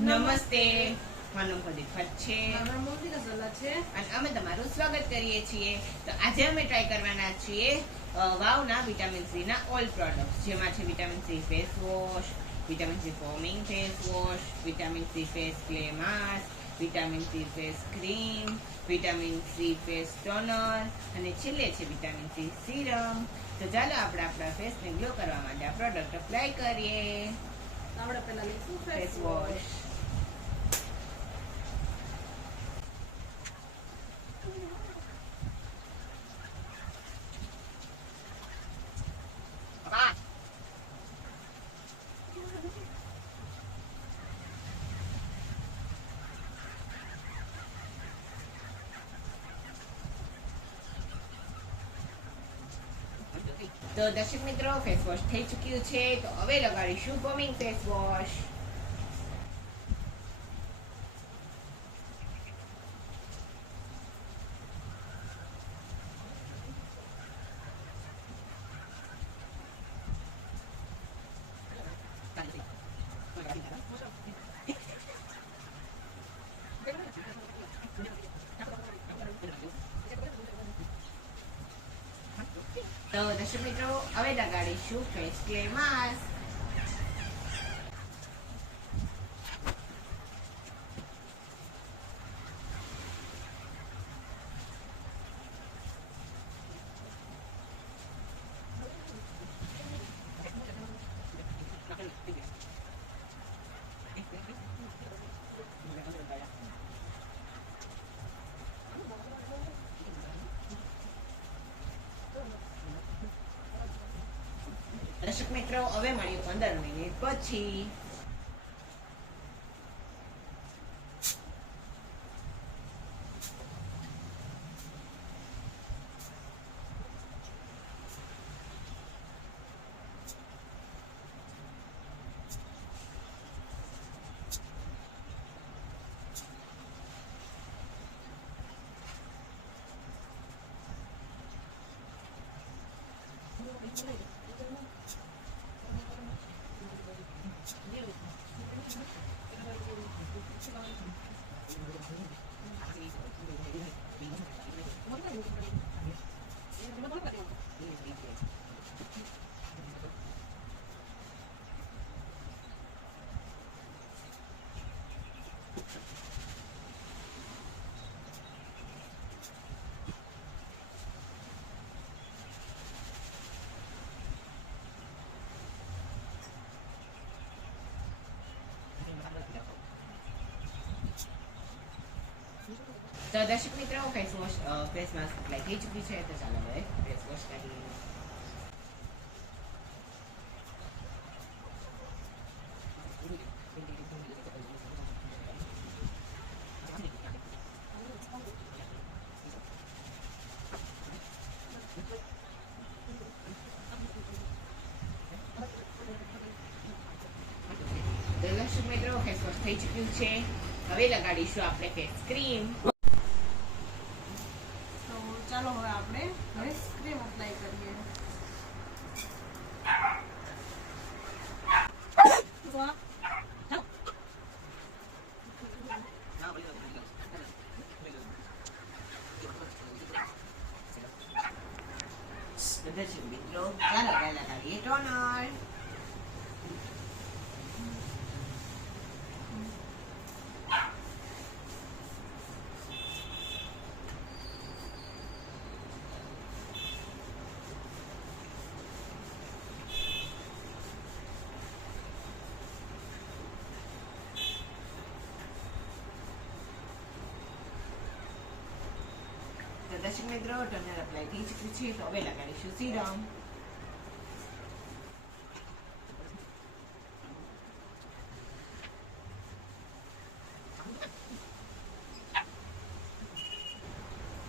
નમસ્તે, મારું નામ પ્રદીપ ભટ્ટ છે અને અમે તમારું સ્વાગત કરીએ છીએ. તો આજે અમે ટ્રાય કરવાના છીએ વાવના વિટામિન સી ના ઓલ પ્રોડક્ટ્સ, જેમાં છે vitamin C face wash, vitamin C foaming face wash, vitamin C face clay mask, vitamin C face cream, vitamin C face toner અને છેલ્લે છે વિટામિન સી સીરમ. તો ચાલો આપણે આપણા ફેસને ગ્લો કરવા માટે આ પ્રોડક્ટ અપ્લાય કરીએ. આપણે પહેલા લઈશું ફેસ વોશ. તો દર્શક મિત્રો, ફેસ વોશ થઈ ચૂક્યું છે. તો હવે લગાડીશું ફોમિંગ ફેસ વોશ. તો દર્શક મિત્રો, હવે લગાડીશું ફેસ ક્લે માસ્ક. દર્શક મિત્રો, હવે મળ્યું 15 મિનિટ પછી. તો દર્શક મિત્રો, ફેસ માસ્ક અપ્લાય થઈ ચૂકી છે. તો ચાલો હવે ફેસ વોશ કરીએ. દર્શક મિત્રો, ફેસ વોશ થઈ ચૂક્યું છે. હવે લગાડીશું આપણે ફેસ ક્રીમ. તો ચાલો હવે આપણે ફેસ ક્રીમ અપ્લાય કરીએ. દર્શક મિત્રો, ચાલો હવે લગાડીએ ટોનર. તો દર્શક મિત્રો, ટોનર અપ્લાય થઈ ચૂક્યું છે. તો હવે લગાડીશું સીરમ.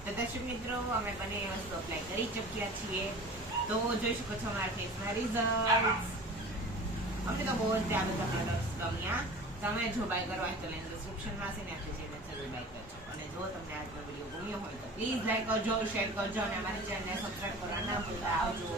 તો દર્શક મિત્રો, અમે બંને વસ્તુ અપ્લાય કરી ચૂક્યા છીએ. તો જોઈ શકો છો અમારા ફેસના રિઝલ્ટ. અમને તો બહુ જ આ બધા પ્રોડક્ટ્સ ગમ્યા. તમે જો બાય કરવા હોય તો લિંક ડિસ્ક્રિપ્શનમાં છે ને આપણી ચેનલ જરૂર બાય કરજો. અને જો તમને આજનો વિડીયો ગમ્યો હોય તો પ્લીઝ લાઈક કરજો, શેર કરજો અને અમારી ચેનલને સબસ્ક્રાઇબ કરવા ના ભૂલતા. આવજો.